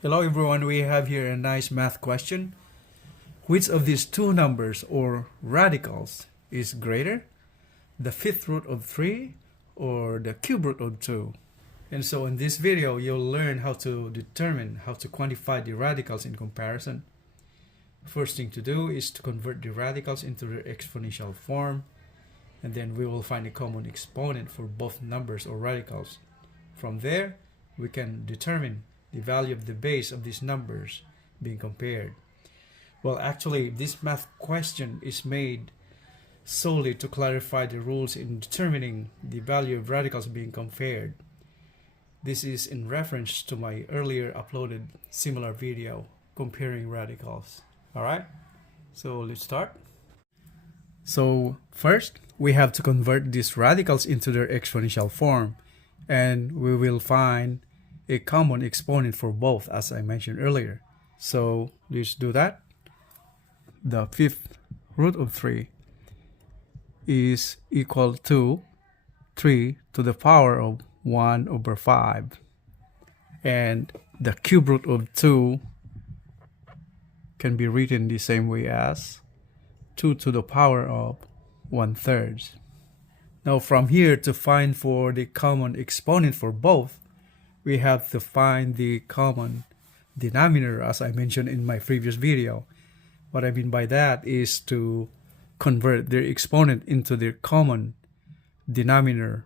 Hello everyone, we have here a nice math question. Which of these two numbers or radicals is greater? The fifth root of 3 or the cube root of 2? And so in this video, you'll learn how to determine how to quantify the radicals in comparison. First thing to do is to convert the radicals into their exponential form, and then we will find a common exponent for both numbers or radicals. From there, we can determine the value of the base of these numbers being compared. Well, actually, this math question is made solely to clarify the rules in determining the value of radicals being compared. This is in reference to my earlier uploaded similar video comparing radicals. Alright, so let's start. So first, we have to convert these radicals into their exponential form, and we will find a common exponent for both, as I mentioned earlier. So let's do that. The fifth root of 3 is equal to 3 to the power of 1 over 5. And the cube root of 2 can be written the same way as 2 to the power of 1/3. Now from here, to find for the common exponent for both, we have to find the common denominator, as I mentioned in my previous video. What I mean by that is to convert their exponent into their common denominator.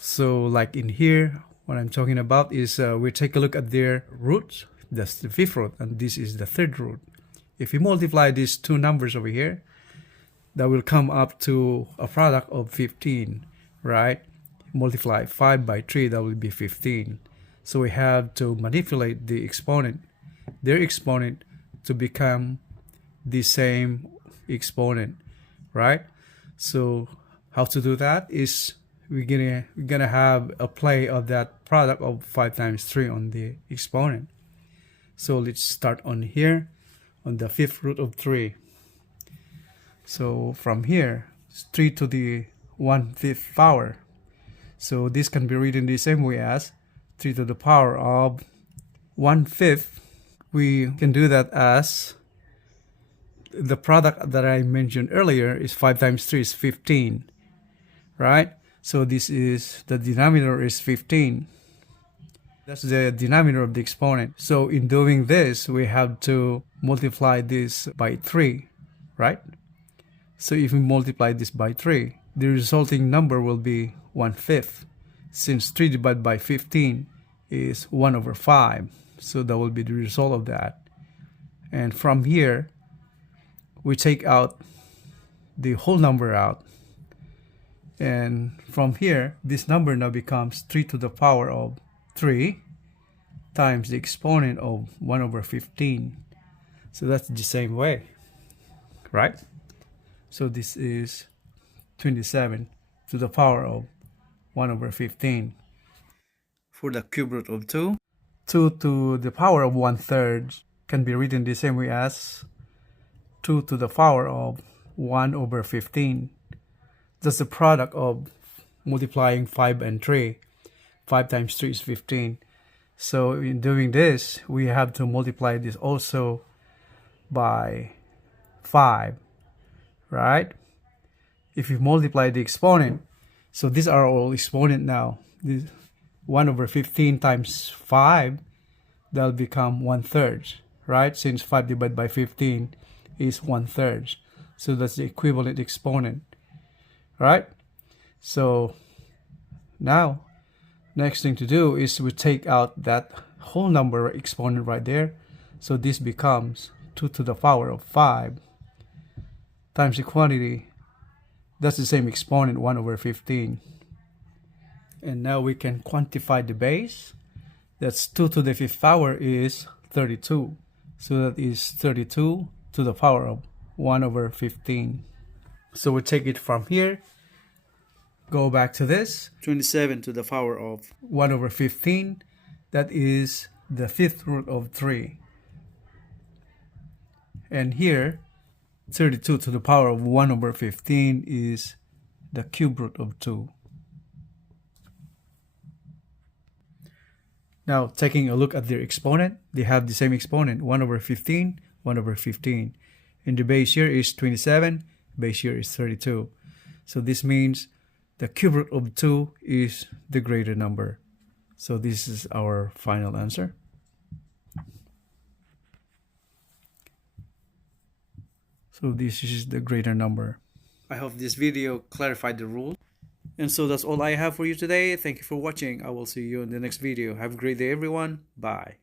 So like in here, what I'm talking about is we take a look at their roots. That's the fifth root, and this is the third root. If we multiply these two numbers over here, that will come up to a product of 15, right? Multiply 5 by 3, that will be 15. So we have to manipulate the exponent, their exponent, to become the same exponent, right? So how to do that is we're gonna have a play of that product of 5 times 3 on the exponent. So let's start on here on the fifth root of 3. So from here, it's 3 to the 1/5 power. So this can be written the same way as 3 to the power of 1/5. We can do that as the product that I mentioned earlier is 5 times 3 is 15, right? So this is, the denominator is 15. That's the denominator of the exponent. So in doing this, we have to multiply this by 3, right? So if we multiply this by 3, the resulting number will be 1/5. Since 3 divided by 15 is 1 over 5. So that will be the result of that. And from here, we take out the whole number out. And from here, this number now becomes 3 to the power of 3 times the exponent of 1 over 15. So that's the same way, right? So this is 27 to the power of 1 over 15. For the cube root of 2, 2 to the power of 1/3 can be written the same way as 2 to the power of 1 over 15. That's the product of multiplying 5 and 3. 5 times 3 is 15. So in doing this, we have to multiply this also by 5, right? If you multiply the exponent, so these are all exponent now. This 1 over 15 times 5, that'll become 1/3, right? Since 5 divided by 15 is 1/3. So that's the equivalent exponent, right? So now, next thing to do is we take out that whole number exponent right there. So this becomes 2 to the power of 5 times the quantity. That's the same exponent, 1 over 15. And now we can quantify the base. That's 2 to the 5th power is 32. So that is 32 to the power of 1 over 15. So we take it from here, go back to this, 27 to the power of 1 over 15. That is the fifth root of 3. And here, 32 to the power of 1 over 15 is the cube root of 2. Now, taking a look at their exponent, they have the same exponent, 1 over 15, 1 over 15. And the base here is 27, base here is 32. So this means the cube root of 2 is the greater number. So this is our final answer. So this is the greater number. I hope this video clarified the rule. And so that's all I have for you today. Thank you for watching. I will see you in the next video. Have a great day, everyone. Bye.